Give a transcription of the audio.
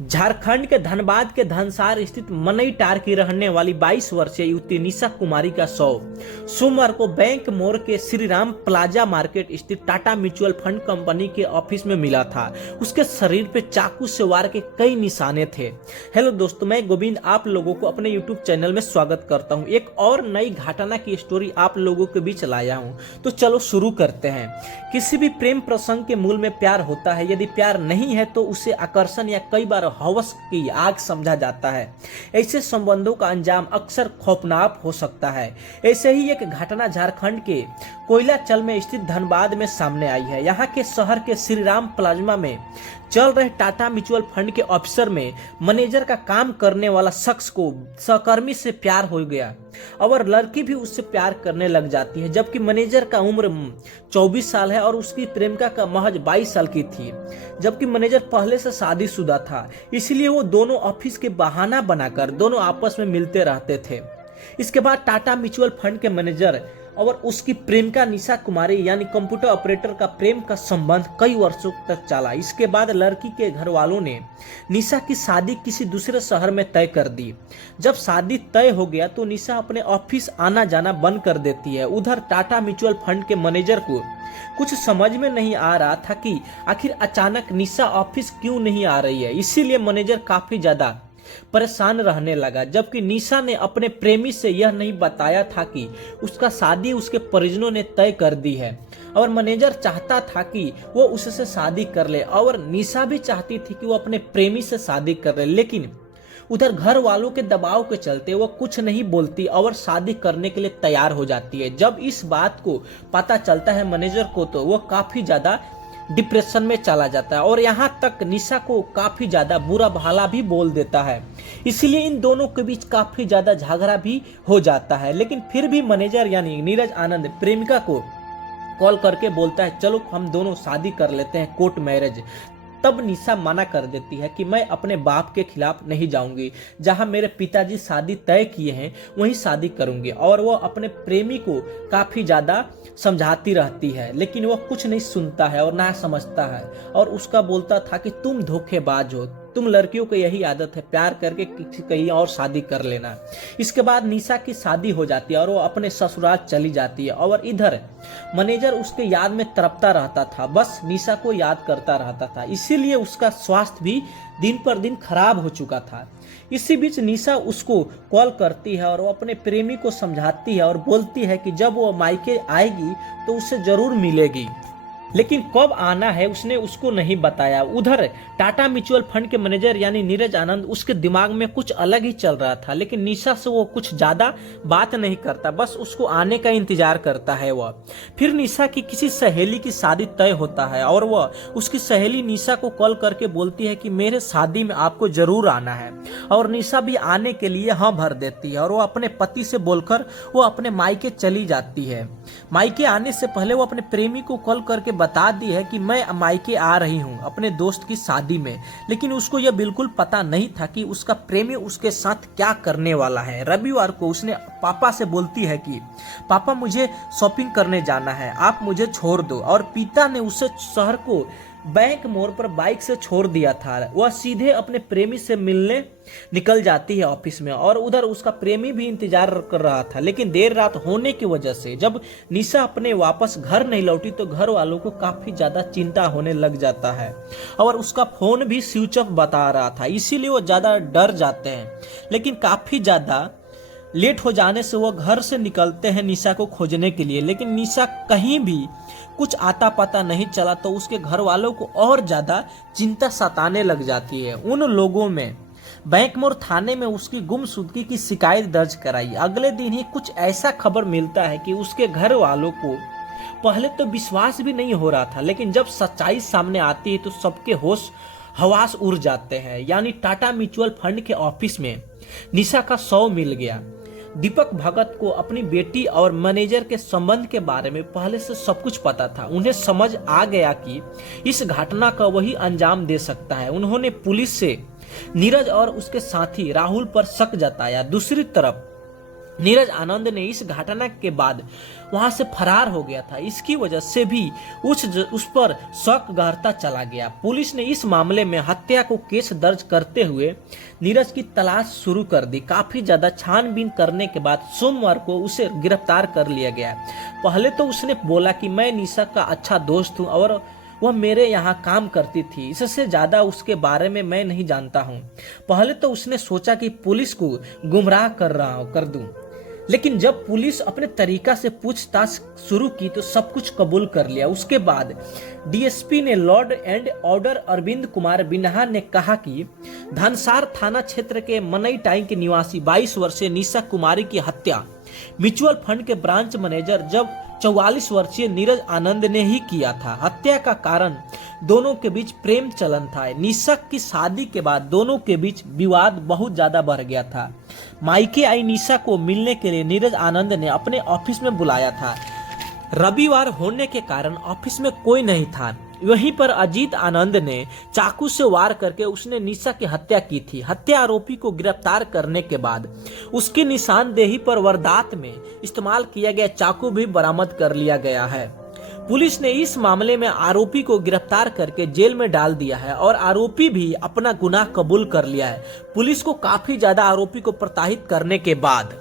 झारखंड के धनबाद के धनसार स्थित मनईटार की रहने वाली 22 वर्षीय युवती निशा कुमारी का शव सोमवार को बैंक मोड़ के श्री राम प्लाजा मार्केट स्थित टाटा म्यूचुअल फंड कंपनी के ऑफिस में मिला था। उसके शरीर पे चाकू से वार के कई निशाने थे। हेलो दोस्तों, मैं गोविंद आप लोगों को अपने यूट्यूब चैनल में स्वागत करता हूं। एक और नई घटना की स्टोरी आप लोगों के बीच लाया हूं, तो चलो शुरू करते हैं। किसी भी प्रेम प्रसंग के मूल में प्यार होता है। यदि प्यार नहीं है तो उसे आकर्षण या कई बार हवस की आग समझा जाता है। ऐसे संबंधों का अंजाम अक्सर खौफनाक हो सकता है। ऐसे ही एक घटना झारखंड के कोयलाचल में स्थित धनबाद में सामने आई है। यहाँ के शहर के श्री राम प्लाजा में चल रहे टाटा म्यूचुअल फंड के ऑफिसर में मैनेजर का काम करने वाला शख्स को सहकर्मी से प्यार हो गया और लड़की भी उससे प्यार करने लग जाती है। जबकि मैनेजर का उम्र 24 साल है और उसकी प्रेमिका का महज 22 साल की थी। जबकि मैनेजर पहले से शादीशुदा था, इसलिए वो दोनों ऑफिस के बहाना बनाकर दोनों आपस में मिलते रहते थे। इसके बाद टाटा म्यूचुअल फंड के मैनेजर और उसकी प्रेमिका निशा कुमारी यानी कंप्यूटर ऑपरेटर का प्रेम का संबंध कई वर्षों तक चला। इसके बाद लड़की के घर वालों ने निशा की शादी किसी दूसरे शहर में तय कर दी। जब शादी तय हो गया तो निशा अपने ऑफिस आना जाना बंद कर देती है। उधर टाटा म्यूचुअल फंड के मैनेजर को कुछ समझ में नहीं आ रहा था कि आखिर अचानक निशा ऑफिस क्यों नहीं आ रही है। इसीलिए मैनेजर काफी ज्यादा परेशान रहने लगा। जबकि निशा ने अपने प्रेमी से यह नहीं बताया था कि उसका शादी उसके परिजनों ने तय कर दी है और मैनेजर चाहता था कि वो उससे शादी कर ले और निशा भी चाहती थी कि वो अपने प्रेमी से शादी कर ले। लेकिन उधर घर वालों के दबाव के चलते वो कुछ नहीं बोलती और शादी करने के लिए तैयार हो जाती है। जब इस बात को पता चलता है मैनेजर को तो वो काफी ज्यादा डिप्रेशन में चला जाता है और यहाँ तक निशा को काफी ज्यादा बुरा भला भी बोल देता है। इसलिए इन दोनों के बीच काफी ज्यादा झगड़ा भी हो जाता है। लेकिन फिर भी मैनेजर यानी नीरज आनंद प्रेमिका को कॉल करके बोलता है, चलो हम दोनों शादी कर लेते हैं, कोर्ट मैरिज। तब निशा मना कर देती है कि मैं अपने बाप के खिलाफ नहीं जाऊंगी, जहां मेरे पिताजी शादी तय किए हैं वहीं शादी करूंगी। और वो अपने प्रेमी को काफी ज्यादा समझाती रहती है, लेकिन वो कुछ नहीं सुनता है और ना समझता है और उसका बोलता था कि तुम धोखेबाज हो, तुम लड़कियों को यही आदत है प्यार करके किसी कहीं और शादी कर लेना। इसके बाद निशा की शादी हो जाती है और वो अपने ससुराल चली जाती है और इधर मैनेजर उसके याद में तड़पता रहता था, बस निशा को याद करता रहता था। इसीलिए उसका स्वास्थ्य भी दिन पर दिन खराब हो चुका था। इसी बीच निशा उसको कॉल करती है और वो अपने प्रेमी को समझाती है और बोलती है कि जब वो मायके आएगी तो उससे जरूर मिलेगी, लेकिन कब आना है उसने उसको नहीं बताया। उधर टाटा म्यूचुअल फंड के मैनेजर यानी नीरज आनंद उसके दिमाग में कुछ अलग ही चल रहा था, लेकिन निशा से वो कुछ ज्यादा बात नहीं करता, बस उसको आने का इंतजार करता है। वह फिर निशा की किसी सहेली की शादी तय होता है और वह उसकी सहेली निशा को कॉल करके बोलती है कि मेरे शादी में आपको जरूर आना है और निशा भी आने के लिए हाँ भर देती है और वो अपने पति से बोलकर वो अपने मायके चली जाती है। मायके आने से पहले वो अपने प्रेमी को कॉल करके बता दी है कि मैं मायके आ रही हूँ अपने दोस्त की शादी में, लेकिन उसको यह बिल्कुल पता नहीं था कि उसका प्रेमी उसके साथ क्या करने वाला है। रविवार को उसने पापा से बोलती है कि पापा मुझे शॉपिंग करने जाना है, आप मुझे छोड़ दो। और पिता ने उसे शहर को बैंक मोड़ पर बाइक से छोड़ दिया था। वह सीधे अपने प्रेमी से मिलने निकल जाती है ऑफिस में और उधर उसका प्रेमी भी इंतजार कर रहा था। लेकिन देर रात होने की वजह से जब निशा अपने वापस घर नहीं लौटी तो घर वालों को काफी ज्यादा चिंता होने लग जाता है और उसका फोन भी स्विच ऑफ बता रहा था। इसीलिए वो ज्यादा डर जाते हैं। लेकिन काफी ज्यादा लेट हो जाने से वो घर से निकलते हैं निशा को खोजने के लिए, लेकिन निशा कहीं भी कुछ आता पता नहीं चला तो उसके घर वालों को और ज्यादा चिंता सताने लग जाती है। उन लोगों में बैंक मोड़ थाने में उसकी गुमशुदगी की शिकायत दर्ज कराई। अगले दिन ही कुछ ऐसा खबर मिलता है कि उसके घर वालों को पहले तो विश्वास भी नहीं हो रहा था, लेकिन जब सच्चाई सामने आती है तो सबके होश हवास उड़ जाते हैं। यानी टाटा म्यूचुअल फंड के ऑफिस में निशा का शव मिल गया। दीपक भगत को अपनी बेटी और मैनेजर के संबंध के बारे में पहले से सब कुछ पता था। उन्हें समझ आ गया कि इस घटना का वही अंजाम दे सकता है। उन्होंने पुलिस से नीरज और उसके साथी राहुल पर शक जताया। दूसरी तरफ नीरज आनंद ने इस घटना के बाद वहां से फरार हो गया था। इसकी वजह से भी उस पर शक गहरता चला गया। पुलिस ने इस मामले में हत्या को केस दर्ज करते हुए नीरज की तलाश शुरू कर दी। काफी ज्यादा छानबीन करने के बाद सोमवार को उसे गिरफ्तार कर लिया गया। पहले तो उसने बोला कि मैं निशा का अच्छा दोस्त हूँ और वह मेरे यहाँ काम करती थी, इससे ज्यादा उसके बारे में मैं नहीं जानता हूँ। पहले तो उसने सोचा कि पुलिस को गुमराह कर दूं, लेकिन जब पुलिस अपने तरीका से पूछताछ शुरू की तो सब कुछ कबूल कर लिया। उसके बाद डीएसपी ने law and order Arvind Kumar बिन्हा ने कहा कि धनसार थाना क्षेत्र के मनईटाई के निवासी 22 वर्षीय निशा कुमारी की हत्या म्यूचुअल फंड के ब्रांच मैनेजर जब 44 वर्षीय नीरज आनंद ने ही किया था। हत्या का कारण दोनों के बीच प्रेम चलन था। निशा की शादी के बाद दोनों के बीच विवाद बहुत ज्यादा बढ़ गया था। मायके आई निशा को मिलने के लिए नीरज आनंद ने अपने ऑफिस में बुलाया था। रविवार होने के कारण ऑफिस में कोई नहीं था। वहीं पर अजीत आनंद ने चाकू से वार करके उसने निशा की हत्या की थी। हत्या आरोपी को गिरफ्तार करने के बाद उसकी निशानदेही पर वारदात में इस्तेमाल किया गया चाकू भी बरामद कर लिया गया है। पुलिस ने इस मामले में आरोपी को गिरफ्तार करके जेल में डाल दिया है और आरोपी भी अपना गुनाह कबूल कर लिया है। पुलिस को काफी ज्यादा आरोपी को प्रताड़ित करने के बाद